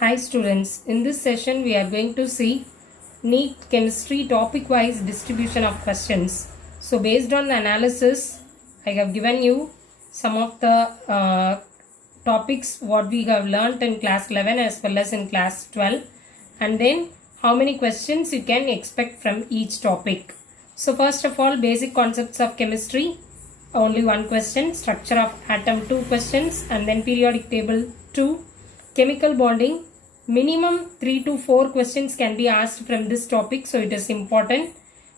Hi students, in this session we are going to see NEET chemistry topic wise distribution of questions. So based on the analysis, I have given you some of the topics what we have learnt in class 11 as well as in class 12, and then how many questions you can expect from each topic. So first of all, basic concepts of chemistry, only one question, structure of atom 2 questions, and then periodic table 2, chemical bonding, minimum 3 to 4 questions can be asked from this topic, so it is important.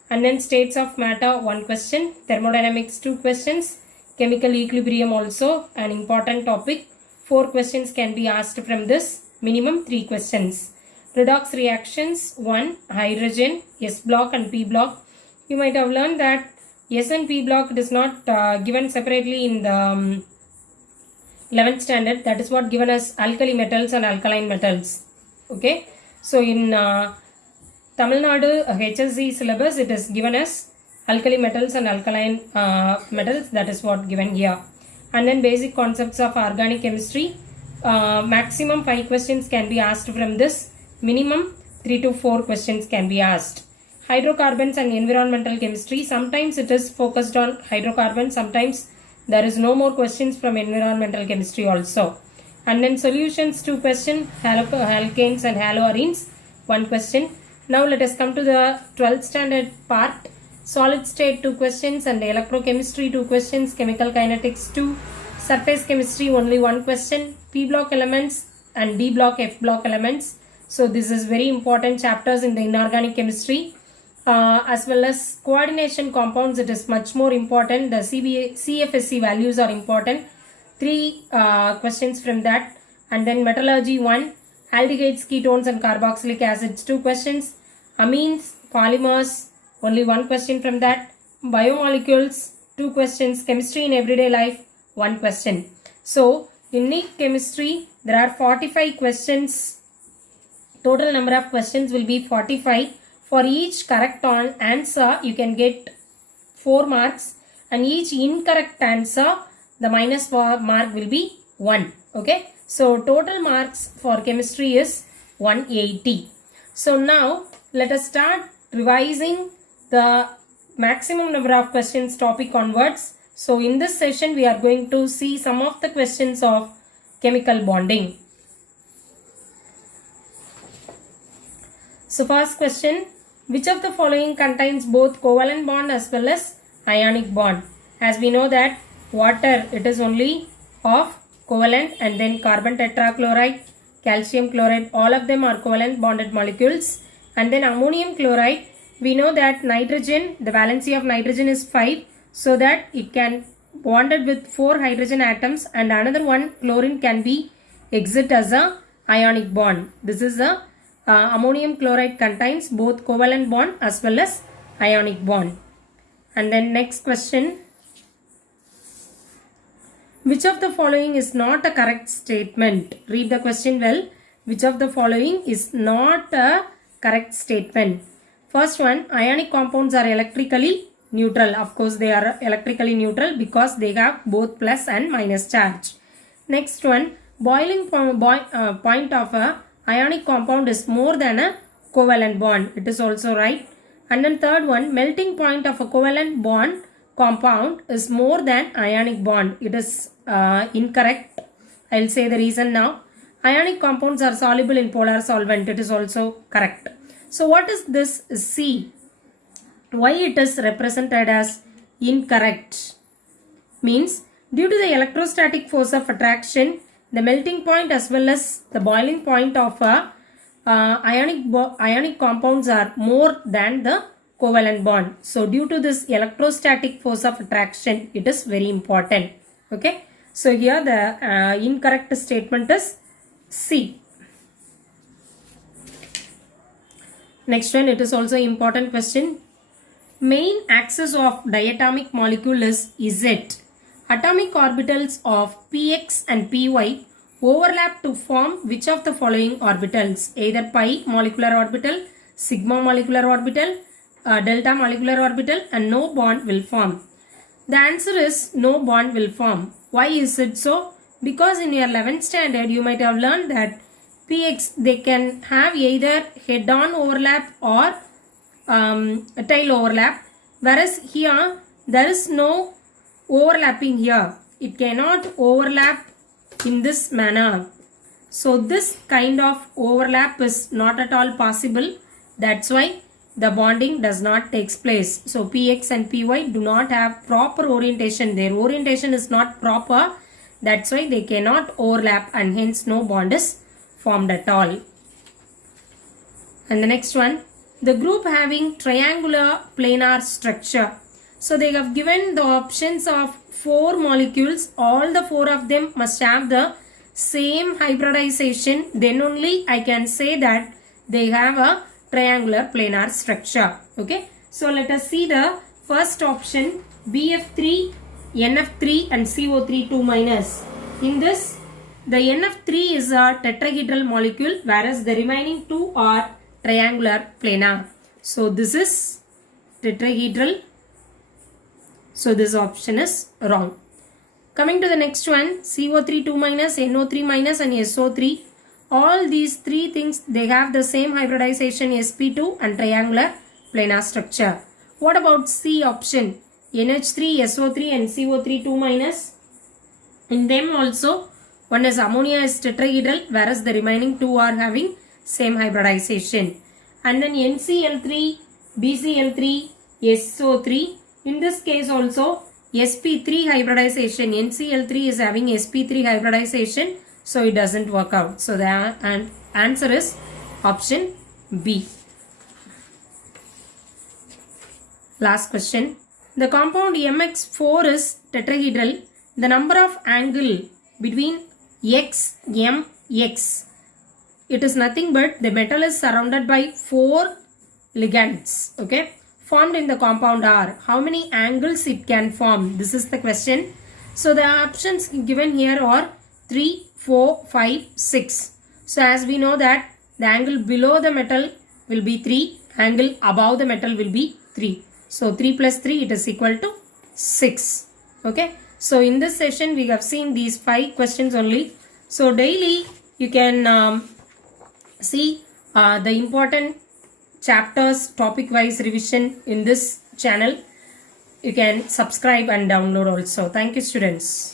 And then states of matter 1 question, thermodynamics 2 questions, chemical equilibrium also an important topic, 4 questions can be asked from this, minimum 3 questions. Redox reactions 1, hydrogen, S block and P block. You might have learned that S and P block it is not given separately in the 11th standard. That is what given as alkali metals and alkaline metals. Okay. So in Tamil Nadu HSC syllabus it is given as alkali metals and alkaline metals. That is what given here. And then basic concepts of organic chemistry. Maximum 5 questions can be asked from this. Minimum 3 to 4 questions can be asked. Hydrocarbons and environmental chemistry. Sometimes it is focused on hydrocarbons. Sometimes there is no more questions from environmental chemistry also. And then solutions 2 question, alkanes and haloarenes 1 question. Now let us come to the 12th standard part. Solid state 2 questions and electrochemistry 2 questions, chemical kinetics 2, surface chemistry only 1 question, P block elements and D block F block elements. So this is very important chapters in the inorganic chemistry. As well as coordination compounds, it is much more important. The CFSC values are important. 3 questions from that. And then metallurgy 1, aldehydes, ketones and carboxylic acids 2 questions, amines, polymers only 1 question from that, biomolecules 2 questions, chemistry in everyday life 1 question. So in NEET chemistry there are 45 questions. Total number of questions will be 45. For each correct answer, you can get 4 marks, and each incorrect answer, the minus mark will be 1. Okay. So total marks for chemistry is 180. So now let us start revising the maximum number of questions topic onwards. So in this session, we are going to see some of the questions of chemical bonding. So first question. Which of the following contains both covalent bond as well as ionic bond? As we know that water, it is only of covalent, and then carbon tetrachloride, calcium chloride, all of them are covalent bonded molecules. And then ammonium chloride, we know that nitrogen, the valency of nitrogen is 5, so that it can bonded with 4 hydrogen atoms, and another one chlorine can be exit as a ionic bond. This is a ammonium chloride contains both covalent bond as well as ionic bond. And then next question. Which of the following is not a correct statement? Read the question well. Which of the following is not a correct statement? First one, ionic compounds are electrically neutral. Of course, they are electrically neutral because they have both plus and minus charge. Next one, boiling point of a ionic compound is more than a covalent bond. It is also right. And then third one, melting point of a covalent bond compound is more than ionic bond. It is incorrect. I will say the reason now. Ionic compounds are soluble in polar solvent. It is also correct. So what is this C? Why it is represented as incorrect? Means due to the electrostatic force of attraction, the melting point as well as the boiling point of ionic compounds are more than the covalent bond. So due to this electrostatic force of attraction, it is very important. Okay. So here the incorrect statement is C. Next one, it is also important question. Main axis of diatomic molecule is Z. Atomic orbitals of px and py overlap to form which of the following orbitals? Either pi molecular orbital, sigma molecular orbital, delta molecular orbital, and no bond will form. The answer is no bond will form. Why is it so? Because in your 11th standard you might have learned that px, they can have either head-on overlap or tail overlap, whereas here there is no overlapping here. It cannot overlap in this manner. So this kind of overlap is not at all possible. That's why the bonding does not take place. So px and py do not have proper orientation. Their orientation is not proper. That's why they cannot overlap and hence no bond is formed at all. And the next one, the group having triangular planar structure. So they have given the options of 4 molecules. All the 4 of them must have the same hybridization. Then only I can say that they have a triangular planar structure. Okay. So let us see the first option, BF3, NF3 and CO3 2-. In this, the NF3 is a tetrahedral molecule, whereas the remaining 2 are triangular planar. So this is tetrahedral. So this option is wrong. Coming to the next one, CO3 2-, NO3- and SO3. All these 3 things, they have the same hybridization, sp2 and triangular planar structure. What about C option? NH3, SO3 and CO3 2-. In them also, one is ammonia is tetrahedral, whereas the remaining 2 are having same hybridization. And then NCl3, BCl3, SO3. In this case also, sp3 hybridization. NCl3 is having sp3 hybridization, so it doesn't work out. So the answer is option B. Last question. The compound MX4 is tetrahedral. The number of angle between X, M, X. It is nothing but the metal is surrounded by 4 ligands. Okay. Formed in the compound are. How many angles it can form? This is the question. So the options given here are 3, 4, 5, 6. So as we know that the angle below the metal will be 3. Angle above the metal will be 3. So 3 plus 3, it is equal to 6. Okay. So in this session we have seen these 5 questions only. So daily you can see the important chapters topic wise revision in this channel. You can subscribe and download also. Thank you, students.